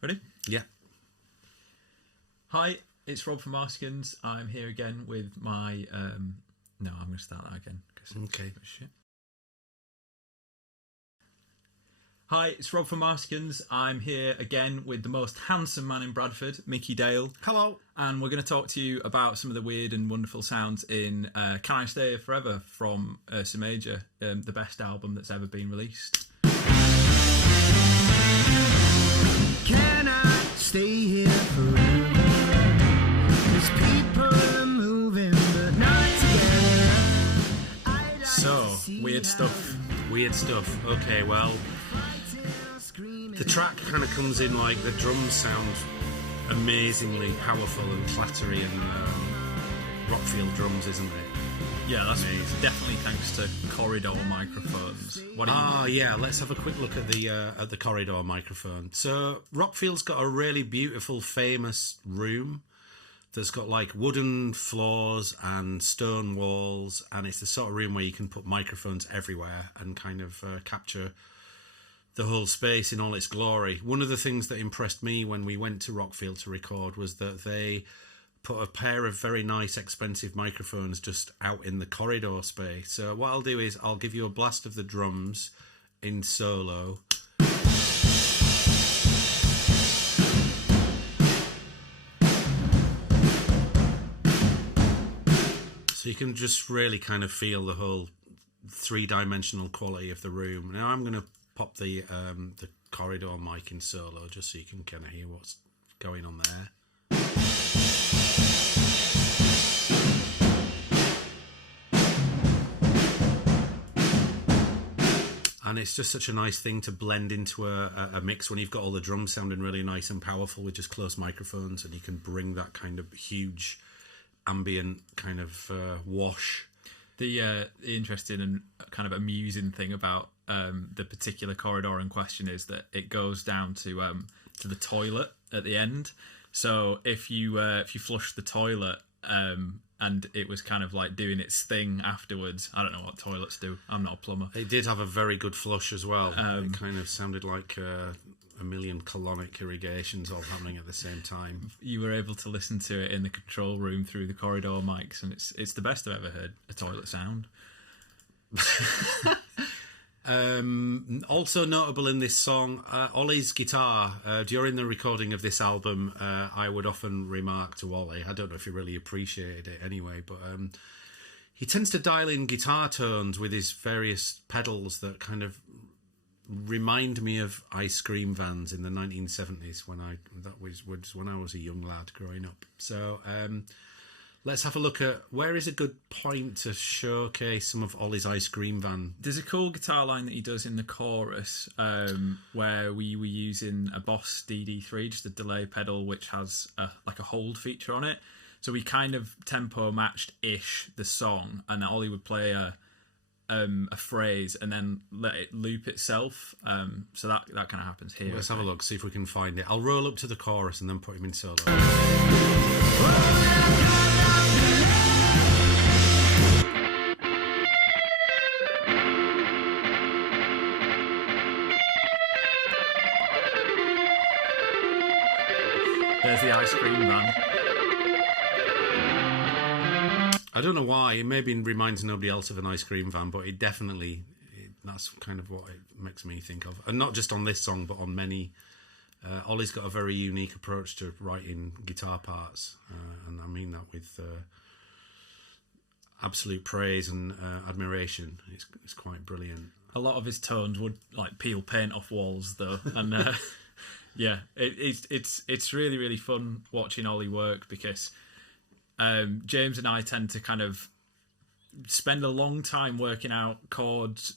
Ready? Yeah. Hi, it's Rob from Marsicans. I'm here again with my... No, I'm going to start that again. Okay. Shit. Hi, it's Rob from Marsicans. I'm here again with the most handsome man in Bradford, Mickey Dale. Hello. And we're going to talk to you about some of the weird and wonderful sounds in Can I Stay Here Forever from Ursa Major, the best album that's ever been released. Can I stay here forever? 'Cause people are moving but not together. So, weird stuff. Weird stuff. Okay, well, the track kind of comes in like the drums sound amazingly powerful and clattery and Rockfield drums, isn't it? Yeah, that's definitely thanks to corridor microphones. Yeah, let's have a quick look at the corridor microphone. So Rockfield's got a really beautiful, famous room that's got like wooden floors and stone walls, and it's the sort of room where you can put microphones everywhere and kind of capture the whole space in all its glory. One of the things that impressed me when we went to Rockfield to record was that they put a pair of very nice, expensive microphones just out in the corridor space. So what I'll do is I'll give you a blast of the drums in solo. So you can just really kind of feel the whole three-dimensional quality of the room. Now I'm going to pop the corridor mic in solo just so you can kind of hear what's going on there. And it's just such a nice thing to blend into a mix when you've got all the drums sounding really nice and powerful with just close microphones, and you can bring that kind of huge ambient kind of wash. The interesting and kind of amusing thing about the particular corridor in question is that it goes down to the toilet at the end. So if you flush the toilet and it was kind of like doing its thing afterwards, I don't know what toilets do. I'm not a plumber. It did have a very good flush as well. It kind of sounded like a million colonic irrigations all happening at the same time. You were able to listen to it in the control room through the corridor mics, and it's the best I've ever heard a toilet sound. Also notable in this song, Ollie's guitar. During the recording of this album, I would often remark to Ollie, I don't know if he really appreciated it anyway, but he tends to dial in guitar tones with his various pedals that kind of remind me of ice cream vans in the 1970s when I was a young lad growing up. So let's have a look at where is a good point to showcase some of Ollie's ice cream van. There's a cool guitar line that he does in the chorus where we were using a Boss DD3, just a delay pedal which has like a hold feature on it. So we kind of tempo matched ish the song, and Ollie would play a phrase and then let it loop itself. So that kind of happens here. Let's have a look, see if we can find it. I'll roll up to the chorus and then put him in solo. There's the ice cream van. I don't know why. It maybe reminds nobody else of an ice cream van, but it definitely, that's kind of what it makes me think of. And not just on this song, but on many. Ollie's got a very unique approach to writing guitar parts, and I mean that with absolute praise and admiration. It's quite brilliant. A lot of his tones would like peel paint off walls, though, and yeah, it's really, really fun watching Ollie work because James and I tend to kind of spend a long time working out chords,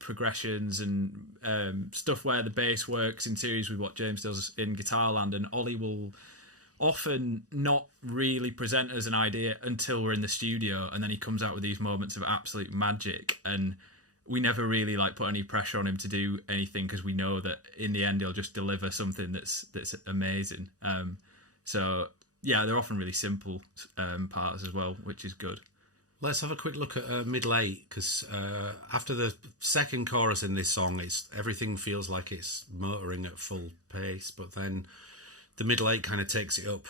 progressions and stuff where the bass works in series with what James does in Guitarland, and Ollie will often not really present us an idea until we're in the studio, and then he comes out with these moments of absolute magic, and we never really like put any pressure on him to do anything because we know that in the end he'll just deliver something that's amazing. So yeah, they're often really simple parts as well, which is good. Let's have a quick look at Middle 8, because after the second chorus in this song, everything feels like it's motoring at full pace, but then the Middle 8 kind of takes it up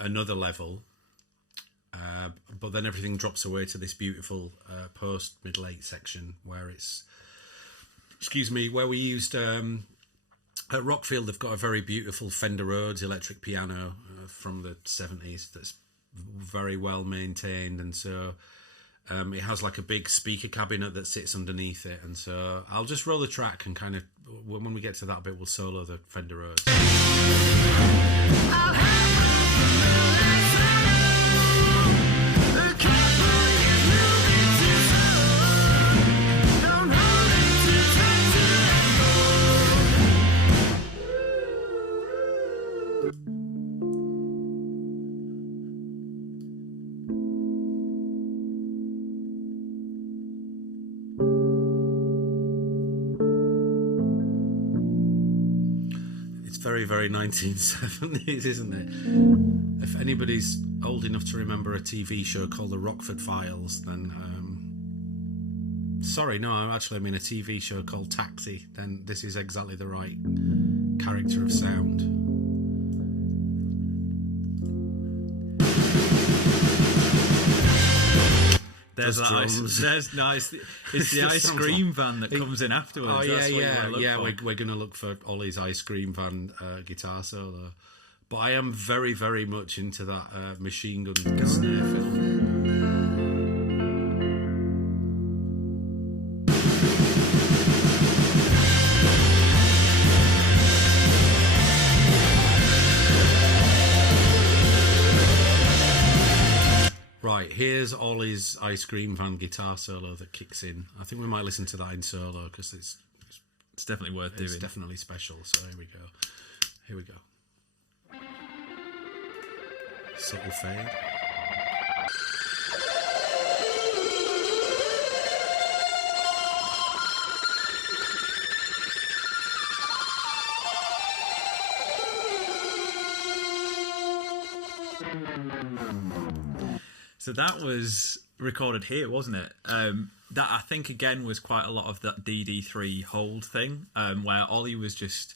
another level, but then everything drops away to this beautiful post Middle 8 section where where we used at Rockfield. They've got a very beautiful Fender Rhodes electric piano from the 70s that's very well maintained, and so it has like a big speaker cabinet that sits underneath it, and so I'll just roll the track and kind of when we get to that bit we'll solo the Fender Rhodes. Very, very 1970s, isn't it? If anybody's old enough to remember a TV show called The Rockford Files, then sorry, no, I mean a TV show called Taxi, then this is exactly the right character of sound. There's nice. It's the ice cream van that comes in afterwards. Oh yeah. We're going to look for Ollie's ice cream van guitar solo. But I am very, very much into that Machine Gun snare film. Right, here's Ollie's ice cream van guitar solo that kicks in. I think we might listen to that in solo because it's definitely worth doing. It's definitely special. So here we go. Subtle fade. So that was recorded here, wasn't it? That I think again was quite a lot of that DD3 hold thing, where Ollie was just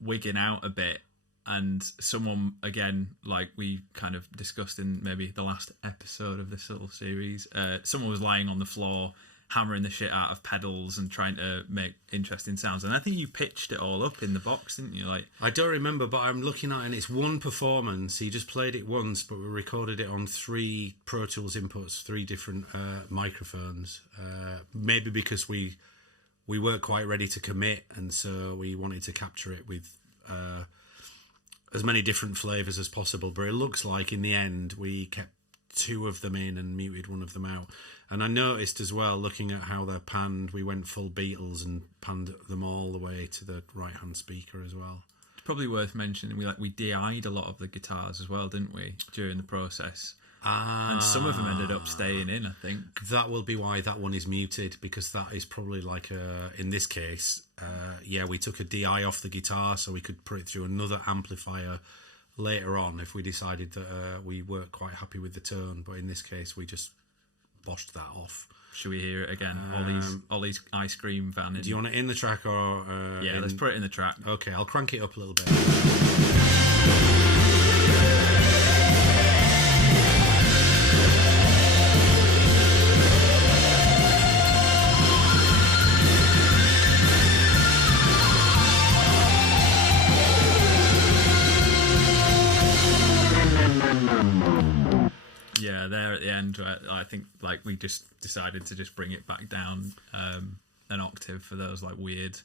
wigging out a bit, and someone again, like we kind of discussed in maybe the last episode of this little series, someone was lying on the floor, hammering the shit out of pedals and trying to make interesting sounds. And I think you pitched it all up in the box, didn't you? Like, I don't remember, but I'm looking at it and it's one performance. He just played it once, but we recorded it on 3 Pro Tools inputs, 3 different microphones. Maybe because we weren't quite ready to commit, and so we wanted to capture it with as many different flavours as possible. But it looks like in the end we kept 2 of them in and muted 1 of them out. And I noticed as well, looking at how they're panned, we went full Beatles and panned them all the way to the right-hand speaker as well. It's probably worth mentioning we DI'd a lot of the guitars as well, didn't we, during the process? And some of them ended up staying in, I think. That will be why that one is muted, because that is probably like in this case, we took a DI off the guitar so we could put it through another amplifier later on if we decided that we weren't quite happy with the tone. But in this case, we just boshed that off. Should we hear it again? Ollie's ice cream van. Do you want it in the track or? Let's put it in the track. Okay, I'll crank it up a little bit. Yeah, there at the end, I think like we just decided to just bring it back down an octave for those like weird,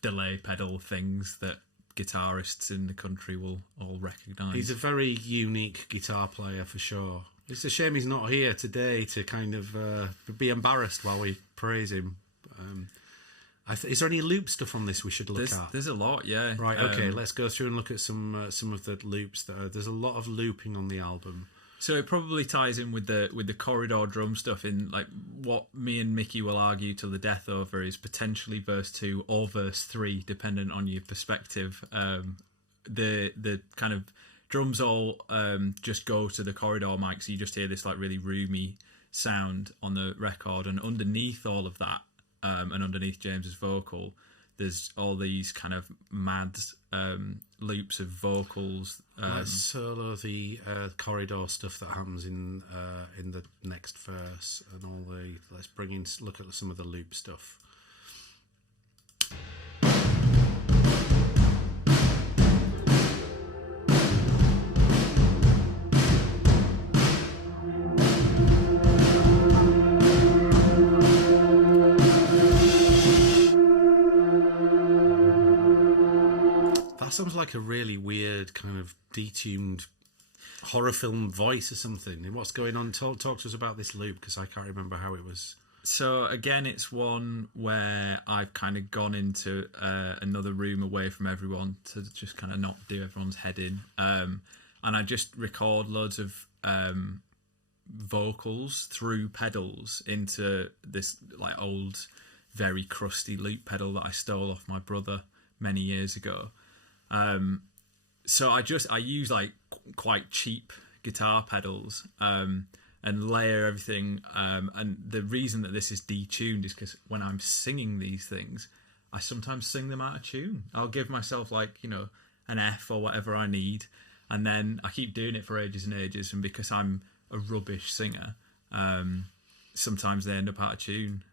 delay pedal things that guitarists in the country will all recognise. He's a very unique guitar player for sure. It's a shame he's not here today to kind of be embarrassed while we praise him. Is there any loop stuff on this we should look at? There's a lot, yeah. Right, okay, let's go through and look at some of the loops. There's a lot of looping on the album. So it probably ties in with the corridor drum stuff. In like what me and Mickey will argue till the death over is potentially verse 2 or verse 3, depending on your perspective. The kind of drums all just go to the corridor mic, so you just hear this like really roomy sound on the record, and underneath all of that, and underneath James's vocal, there's all these kind of mad loops of vocals. Like solo, the corridor stuff that happens in the next verse, and all the look at some of the loop stuff. Sounds like a really weird kind of detuned horror film voice or something. And what's going on? Talk to us about this loop, because I can't remember how it was. So again, it's one where I've kind of gone into another room away from everyone to just kind of not do everyone's head in, and I just record loads of vocals through pedals into this like old, very crusty loop pedal that I stole off my brother many years ago. So I use like quite cheap guitar pedals and layer everything. And the reason that this is detuned is because when I'm singing these things, I sometimes sing them out of tune. I'll give myself like, an F or whatever I need. And then I keep doing it for ages and ages. And because I'm a rubbish singer, sometimes they end up out of tune.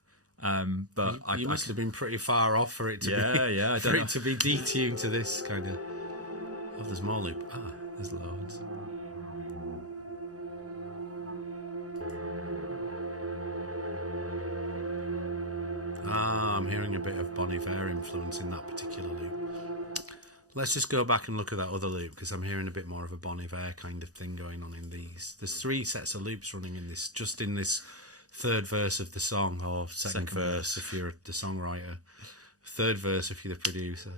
But you must have been pretty far off for it to be to be detuned to this kind of. Oh, there's more loop. There's loads. I'm hearing a bit of Bon Iver influence in that particular loop. Let's just go back and look at that other loop, because I'm hearing a bit more of a Bon Iver kind of thing going on in these. There's 3 sets of loops running in this, just in this third verse of the song, or second verse if you're the songwriter, third verse if you're the producer.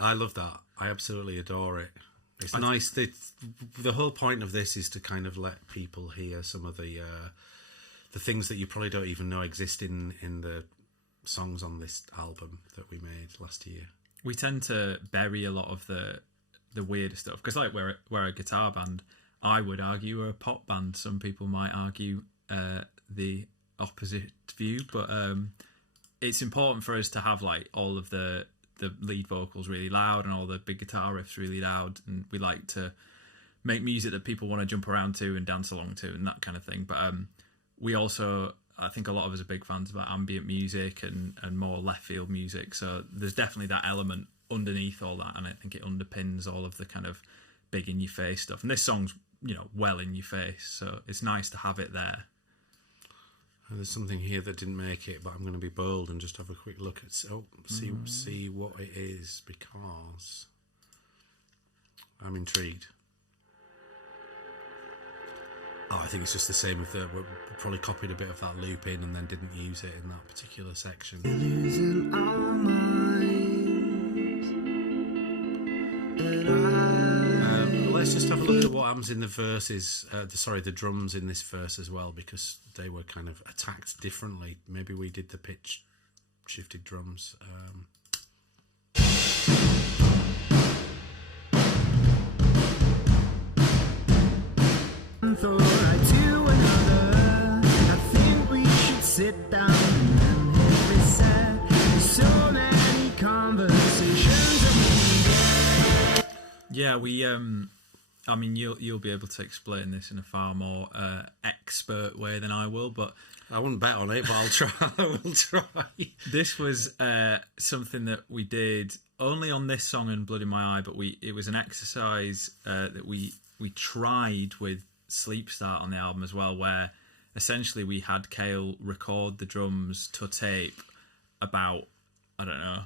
I love that. I absolutely adore it. It's nice that the whole point of this is to kind of let people hear some of the things that you probably don't even know exist in the songs on this album that we made last year. We tend to bury a lot of the weirder stuff, because like we're a guitar band. I would argue we're a pop band. Some people might argue the opposite view, but it's important for us to have like all of the lead vocals really loud and all the big guitar riffs really loud, and we like to make music that people want to jump around to and dance along to and that kind of thing. But we also, I think a lot of us are big fans about ambient music and more left field music, so there's definitely that element underneath all that, and I think it underpins all of the kind of big in your face stuff. And this song's well in your face, so it's nice to have it there. There's something here that didn't make it, but I'm going to be bold and just have a quick look at see what it is, because I'm intrigued. I think it's just the same with we probably copied a bit of that loop in and then didn't use it in that particular section. Losing our minds. Let's just have a look at what happens in the verses. The drums in this verse as well, because they were kind of attacked differently. Maybe we did the pitch shifted drums. Thought I do another. I think we should sit down and have it said. There's so many conversations that we get. Yeah, we. I mean, you'll be able to explain this in a far more expert way than I will, but I wouldn't bet on it, but I'll try. I will try. This was something that we did only on this song and Blood in My Eye, but it was an exercise that we tried with Sleep Start on the album as well, where essentially we had Cale record the drums to tape about, I don't know,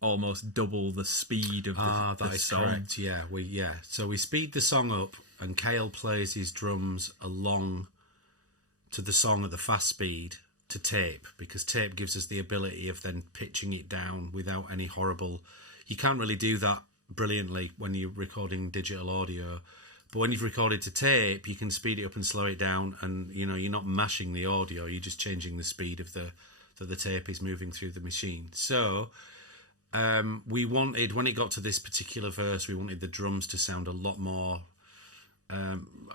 almost double the speed of the song. Correct. Yeah, so we speed the song up and Cale plays his drums along to the song at the fast speed to tape, because tape gives us the ability of then pitching it down without any horrible. You can't really do that brilliantly when you're recording digital audio, But when you've recorded to tape, you can speed it up and slow it down, and you're not mashing the audio. You're just changing the speed of that the tape is moving through the machine. So we wanted, when it got to this particular verse, we wanted the drums to sound a lot more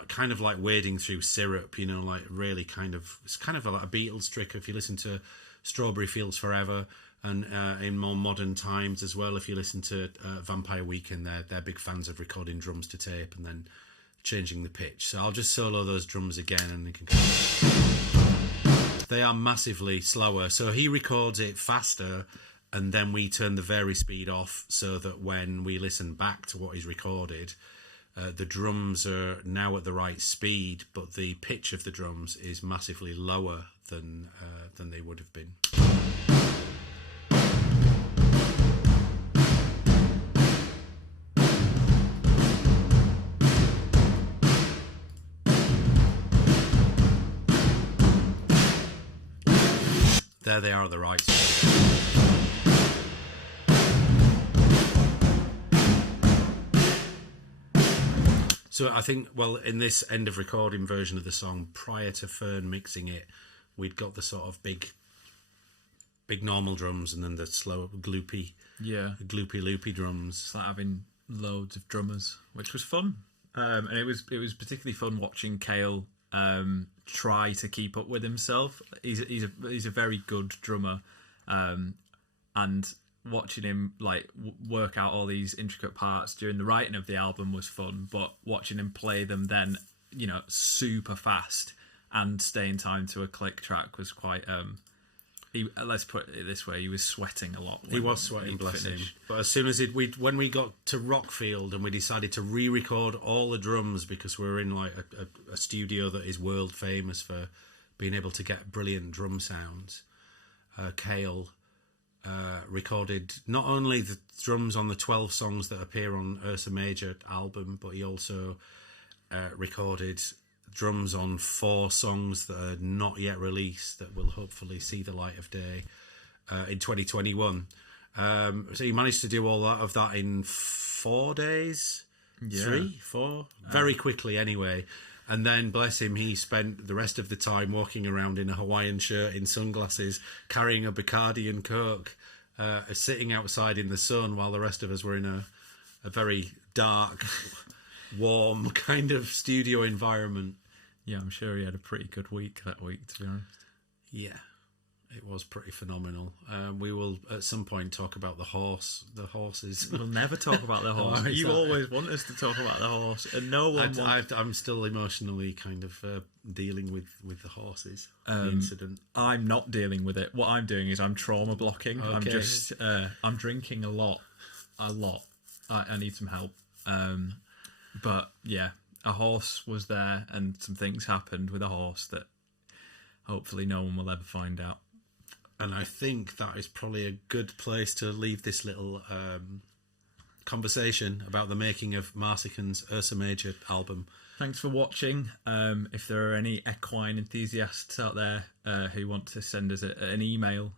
kind of like wading through syrup. Like really it's kind of like a Beatles trick. If you listen to Strawberry Fields Forever, and in more modern times as well, if you listen to Vampire Weekend, they're big fans of recording drums to tape and then changing the pitch. So I'll just solo those drums again, and you can. They are massively slower, so he records it faster, and then we turn the vary speed off so that when we listen back to what he's recorded, the drums are now at the right speed, but the pitch of the drums is massively lower than they would have been. There they are at the right speed. So I think, in this end of recording version of the song, prior to Fern mixing it, we'd got the sort of big normal drums, and then the slow, gloopy loopy drums. It's like having loads of drummers, which was fun. And it was particularly fun watching Cale try to keep up with himself. He's a very good drummer, and watching him work out all these intricate parts during the writing of the album was fun. But watching him play them then, super fast and stay in time to a click track was quite. Let's put it this way: he was sweating a lot. He was sweating, bless him. But as soon as when we got to Rockfield and we decided to re-record all the drums, because we were in a studio that is world famous for being able to get brilliant drum sounds, Cale recorded not only the drums on the 12 songs that appear on Ursa Major album, but he also recorded drums on 4 songs that are not yet released that will hopefully see the light of day in 2021. So he managed to do all of that in 4 days, 3, 4, very quickly anyway. And then, bless him, he spent the rest of the time walking around in a Hawaiian shirt, in sunglasses, carrying a Bacardi and Coke, sitting outside in the sun while the rest of us were in a very dark, warm kind of studio environment. Yeah, I'm sure he had a pretty good week that week, to be honest. Yeah, it was pretty phenomenal. We will at some point talk about the horses. We'll never talk about the horse. You always want us to talk about the horse, and no one wants... I'm still emotionally kind of dealing with the horses, the incident. I'm not dealing with it. What I'm doing is I'm trauma blocking. Okay. I'm drinking a lot. I need some help. But yeah, a horse was there, and some things happened with a horse that hopefully no one will ever find out. And I think that is probably a good place to leave this little conversation about the making of Marsicans Ursa Major album. Thanks for watching. If there are any equine enthusiasts out there who want to send us an email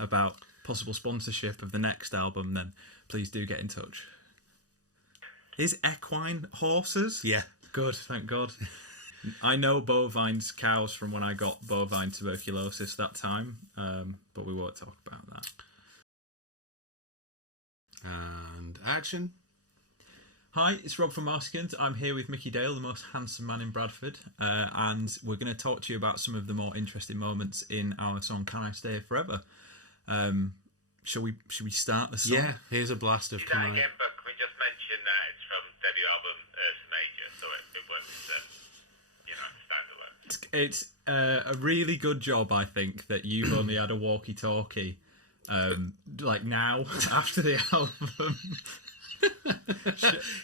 about possible sponsorship of the next album, then please do get in touch. Is equine horses? Yeah. Good, thank God. I know bovines, cows, from when I got bovine tuberculosis that time, but we won't talk about that. And action. Hi, it's Rob from Marsicans. I'm here with Mickey Dale, the most handsome man in Bradford, and we're going to talk to you about some of the more interesting moments in our song "Can I Stay Forever." Shall we start the song? Yeah, here's a blast of "Can I." Again, but can we just mention that it's from debut album Ursa Major, so it works. It's a really good job, I think, that you've only had a walkie-talkie now after the album.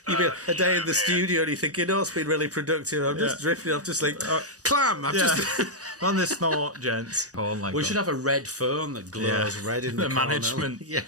You've been a day in the studio and you think, it's been really productive. I'm just drifting off, just like clam. Just on this note, gents. We should have a red phone that glows red in the management. Yeah.